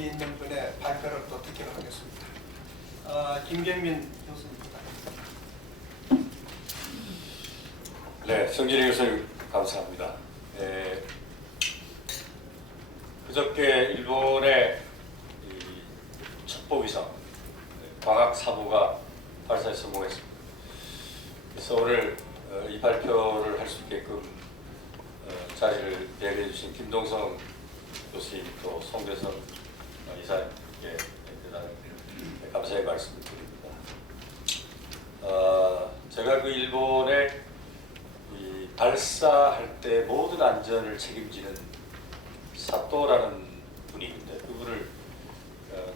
여기 있는 분의 발표를 또 듣기로 하겠습니다. 김경민 교수입니다. 네, 성진희 교수님 감사합니다. 그저께 일본의 첩보위성 광학사부가 발사에 성공했습니다. 그래서 오늘 이 발표를 할 수 있게끔 자리를 배려해 주신 김동성 교수님 또 송대선 이사님께 대단히 감사의 말씀을 드립니다. 제가 그 일본의 이 발사할 때 모든 안전을 책임지는 사또라는 분이 있는데 그분을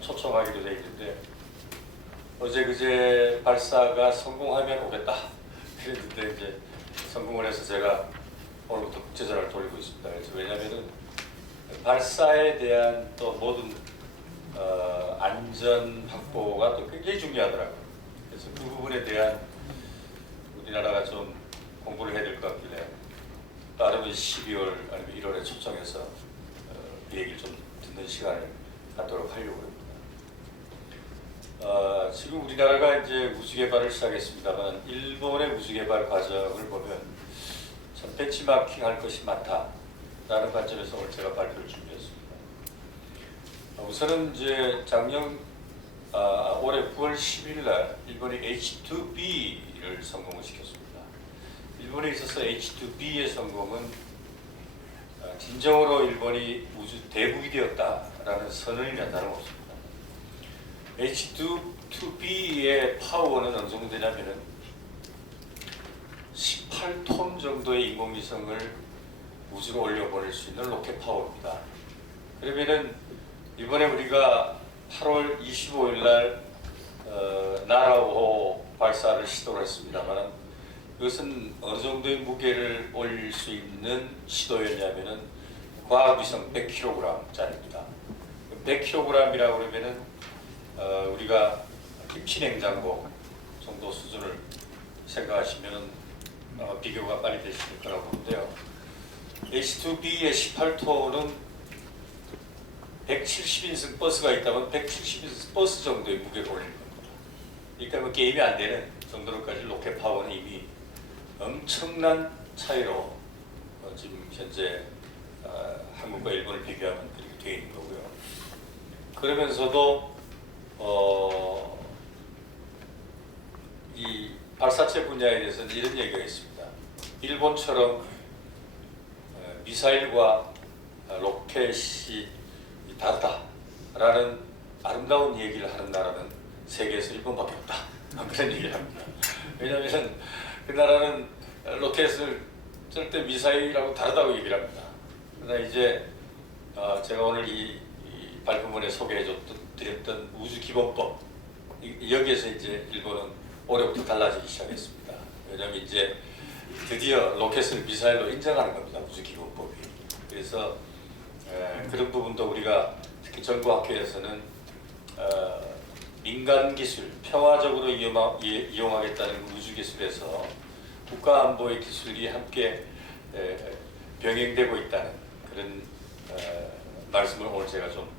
초청하기로 되어 있는데 어제 그제 발사가 성공하면 오겠다 그랬는데 이제 성공을 해서 제가 오늘부터 국제전화를 돌리고 있습니다. 그래서 왜냐하면은 발사에 대한 또 모든 안전 확보가 또 굉장히 중요하더라고요. 그래서 그 부분에 대한 우리나라가 좀 공부를 해야 될 것 같길래 빠르면 12월 아니면 1월에 초청해서 그 얘기를 좀 듣는 시간을 갖도록 하려고 합니다. 지금 우리나라가 이제 우주 개발을 시작했습니다만 일본의 우주 개발 과정을 보면 참 벤치마킹 할 것이 많다라는 관점에서 오늘 제가 발표를 준비했습니다. 우선은 이제 올해 9월 10일 날 일본이 H2B를 성공을 시켰습니다. 일본에 있어서 H2B의 성공은 진정으로 일본이 우주 대국이 되었다라는 선언이나 다름없습니다. H2B의 파워는 어느 정도 되냐면은 18톤 정도의 인공위성을 우주로 올려보낼 수 있는 로켓 파워입니다. 그러면은 이번에 우리가 8월 25일 날 나라 5호 발사를 시도를 했습니다만 이것은 어느 정도의 무게를 올릴 수 있는 시도였냐면은 과학위성 100kg짜리입니다. 100kg이라고 그러면은 우리가 김치냉장고 정도 수준을 생각하시면은 비교가 빨리 되실 거라고 보는데요. H2B의 18톤은 170인승 버스가 있다면 170인승 버스 정도의 무게를 올리는 겁니다. 그러니까 뭐 게임이 안 되는 정도로까지 로켓 파워는 이미 엄청난 차이로 지금 현재 한국과 일본을 비교하면 그렇게 되어 있는 거고요. 그러면서도 이 발사체 분야에 대해서는 이런 얘기가 있습니다. 일본처럼 미사일과 로켓이 다르다라는 아름다운 얘기를 하는 나라는 세계에서 일본밖에 없다. 그런 얘기를 합니다. 왜냐하면 그 나라는 로켓을 절대 미사일하고 다르다고 얘기를 합니다. 그러나 이제 제가 오늘 이 발표문에 소개해드렸던 우주기본법 여기에서 이제 일본은 올해부터 달라지기 시작했습니다. 왜냐하면 이제 드디어 로켓을 미사일로 인정하는 겁니다. 우주기본법이. 그래서 그런 부분도 우리가 특히 정부학회에서는 민간 기술, 평화적으로 이용하겠다는 우주기술에서 국가안보의 기술이 함께 병행되고 있다는 그런 말씀을 오늘 제가 좀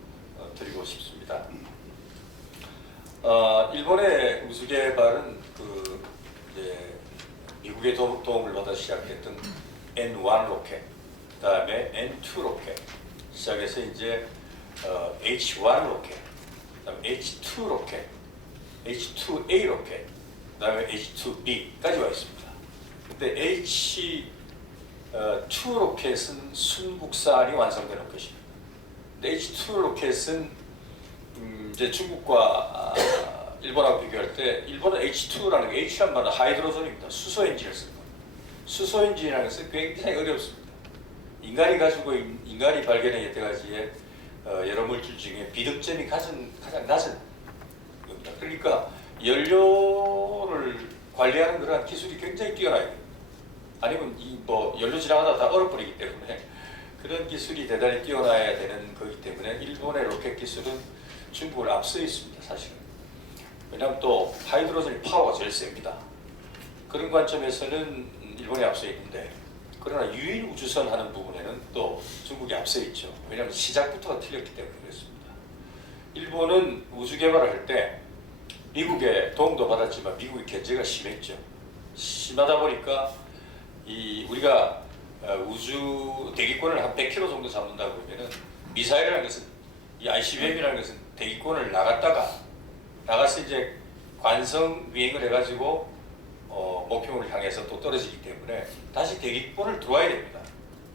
드리고 싶습니다. 일본의 우주개발은 이제 미국의 도움을 받아 시작했던 N1 로켓, 그 다음에 N2 로켓, 시작해서 이제 H1 로켓, 그 다음에 H2 로켓, H2A 로켓, 그 다음에 H2B까지 와 있습니다. 근데 H2 로켓은 순국산이 완성된 로켓입니다. 근데 H2 로켓은 이제 중국과 일본하고 비교할 때 일본은 H2라는 게 H란 말은 하이드로전입니다. 수소 엔진을 쓰는 겁니다. 수소 엔진이라는 것은 굉장히 어렵습니다. 인간이 발견한 여태까지의 여러 물질 중에 비등점이 가장 낮은 겁니다. 그러니까 연료를 관리하는 그러한 기술이 굉장히 뛰어나야 됩니다. 아니면 연료 지나가다 다 얼어버리기 때문에 그런 기술이 대단히 뛰어나야 되는 거기 때문에 일본의 로켓 기술은 중국을 앞서 있습니다. 사실은. 왜냐하면 또 하이드로전이 파워가 제일 셉니다. 그런 관점에서는 일본이 앞서 있는데 그러나 유인 우주선 하는 부분에는 또 중국이 앞서 있죠. 왜냐하면 시작부터가 틀렸기 때문에 그렇습니다. 일본은 우주 개발을 할 때 미국의 도움도 받았지만 미국의 견제가 심했죠. 심하다 보니까 우리가 우주 대기권을 한 100km 정도 잡는다고 그러면은 미사일이라는 것은 이 ICBM이라는 것은 대기권을 나가서 이제 관성 비행을 해가지고 목표를 향해서 또 떨어지기 때문에 다시 대기권을 들어와야 됩니다.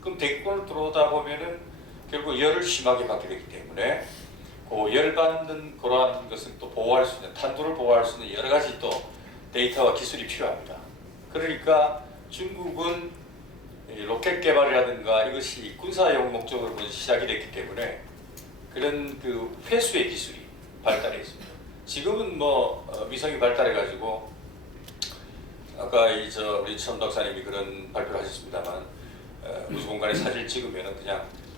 그럼 대기권을 들어오다 보면은 결국 열을 심하게 받게 되기 때문에 그 열받는 그러한 것은 또 보호할 수 있는 탄두를 보호할 수 있는 여러 가지 또 데이터와 기술이 필요합니다. 그러니까 중국은 로켓 개발이라든가 이것이 군사용 목적으로 먼저 시작이 됐기 때문에 그런 그 회수의 기술이 발달해 있습니다. 지금은 뭐 위성이 발달해가지고 아까 우리 천 박사님이 그런 발표를 하셨습니다만 우주 공간에 사진을 찍으면은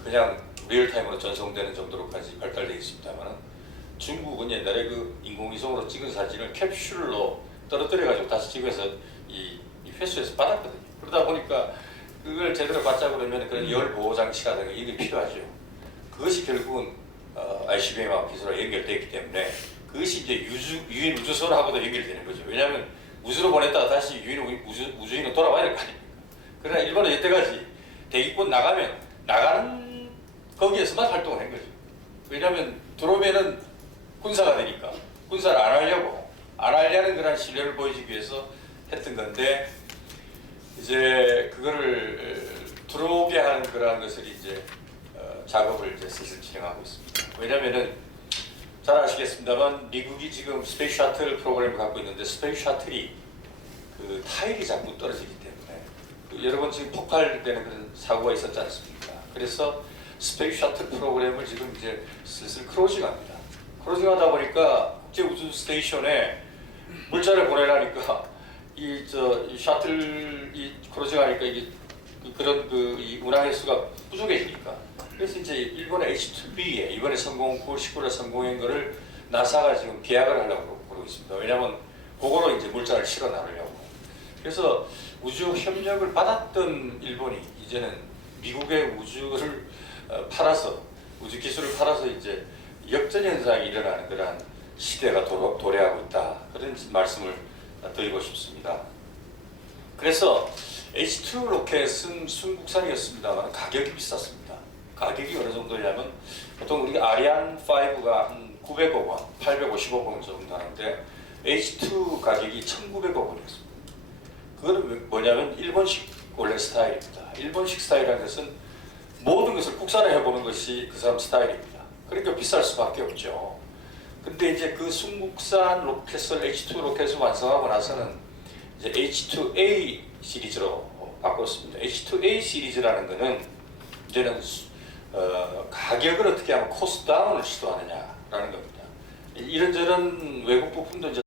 그냥 리얼타임으로 전송되는 정도로까지 발달되어 있습니다만 중국은 옛날에 그 인공위성으로 찍은 사진을 캡슐로 떨어뜨려가지고 다시 찍어서 이 회수해서 받았거든요. 그러다 보니까 그걸 제대로 받자 그러면 그런 열 보호 장치가 이런 게 필요하죠. 그것이 결국은 ICBM하고 기술로 연결되어 있기 때문에 그것이 이제 유인 우주선하고도 연결되는 거죠. 왜냐하면 우주로 보냈다가 다시 우주인은 돌아와야 될 거 아닙니까? 그러나 일본은 여태까지 대기권 나가는 거기에서만 활동을 한 거죠. 왜냐하면 들어오면은 군사가 되니까 군사를 안 하려는 그런 신뢰를 보여주기 위해서 했던 건데 이제 그거를 들어오게 하는 그러한 것을 이제 작업을 이제 슬슬 진행하고 있습니다. 왜냐하면은 잘 아시겠습니다만 미국이 지금 스페이스 셔틀 프로그램을 갖고 있는데 스페이스 셔틀이 그 타일이 자꾸 떨어지기 때문에 여러 번 지금 폭발되는 그런 사고가 있었지 않습니까? 그래서 스페이스 셔틀 프로그램을 지금 이제 슬슬 크로징합니다. 크로징하다 보니까 국제 우주 스테이션에 물자를 보내라니까 이 셔틀 크로징하니까 이게 이 운항 횟수가 부족해지니까 그래서 이제 일본의 H2B에 이번에 9월 19일에 성공한 거를 나사가 지금 계약을 하려고 그러고 있습니다. 왜냐하면 그거로 이제 물자를 실어 나르려고. 그래서 우주 협력을 받았던 일본이 이제는 미국의 우주를 팔아서 우주 기술을 팔아서 이제 역전 현상이 일어나는 그러한 시대가 도래하고 있다. 그런 말씀을 드리고 싶습니다. 그래서 H2 로켓은 순국산이었습니다만 가격이 비쌌습니다. 가격이 어느 정도냐면 보통 우리가 아리안5가 한 900억 원, 850억 원 정도 하는데 H2 가격이 1,900억 원이었습니다. 그거는 뭐냐면 일본식 원래 스타일입니다. 일본식 스타일이라는 것은 모든 것을 국산화 해보는 것이 그 사람 스타일입니다. 그러니까 비쌀 수밖에 없죠. 근데 이제 그 순국산 로켓을 H2 로켓을 완성하고 나서는 이제 H2A 시리즈로 바꿨습니다. H2A 시리즈라는 것은 이제는 가격을 어떻게 하면 코스트 다운을 시도하느냐라는 겁니다. 이런저런 외국 부품도 이제